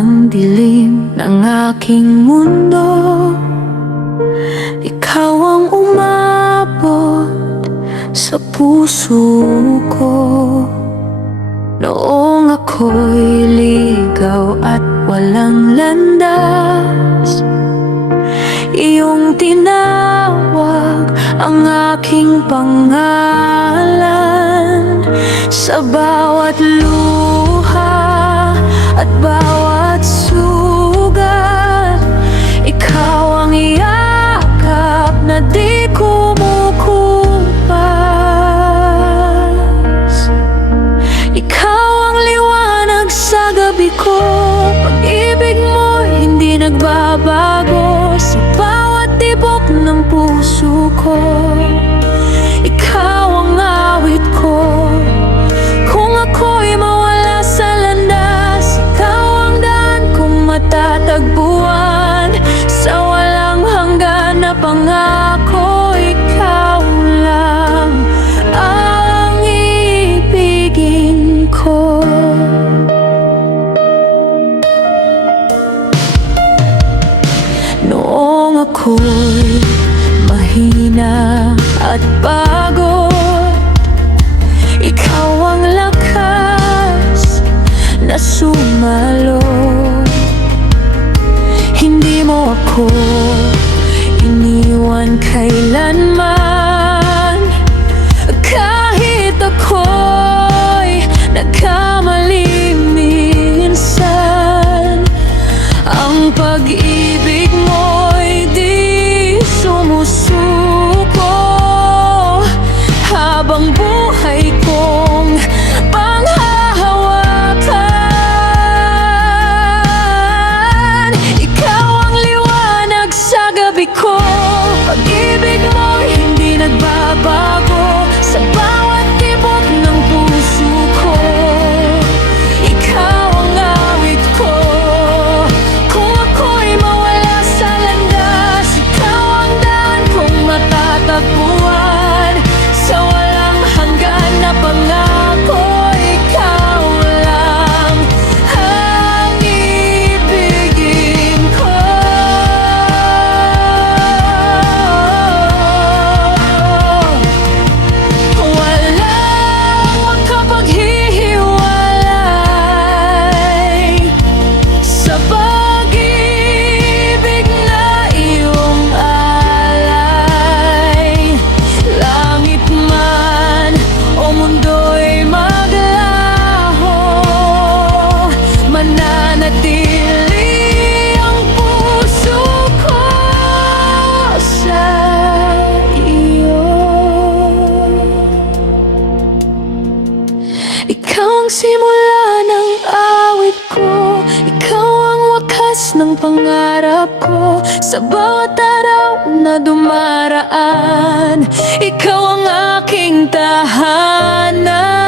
ng dilim ng aking mundo. Ikaw ang umabot sa puso ko noong ako'y ligaw at walang landas. Iyong tinawag ang aking pangalan sa bawat luha at bawat sugat. Ikaw ang yakap na di kumukupas. Ikaw ang liwanag sa gabi ko. Pag-ibig mo hindi nagbabago sa bawat tibok ng puso ko. Ikaw ang awit ko. Kung ako'y mawala sa landas, ikaw ang daan kong matatagpuan. Sa walang hanggan na pangako, ikaw lang ang ibigin ko. Noong ako'y mahina at pagod, ikaw ang lakas na sumalo. Hindi mo ako iniwan kailanman, kahit ako'y nagkamali minsan. Ang pag-ibig mo'y di sumusuko habang buhay kong panghahawakan. Ikaw ang liwanag sa gabi ko. Pag-ibig mo'y hindi nagbabago sa bawat tibok ng puso ko. Ikaw ang awit ko. Kung ako'y mawala sa landas, ikaw ang daan kong matatagpuan. Sa walang hanggan na pangako, ikaw lang ang ibigin ko. Walang makapaghihiwalay sa pag-ibig na iyong alay. Langit man o mundo'y maglaho, mananatili ang puso ko sa iyo. Ikaw ang simula ng awit ko. Ikaw ang wakas ng pangarap ko. Sa bawat araw na dumaraan, ikaw ang aking tahanan.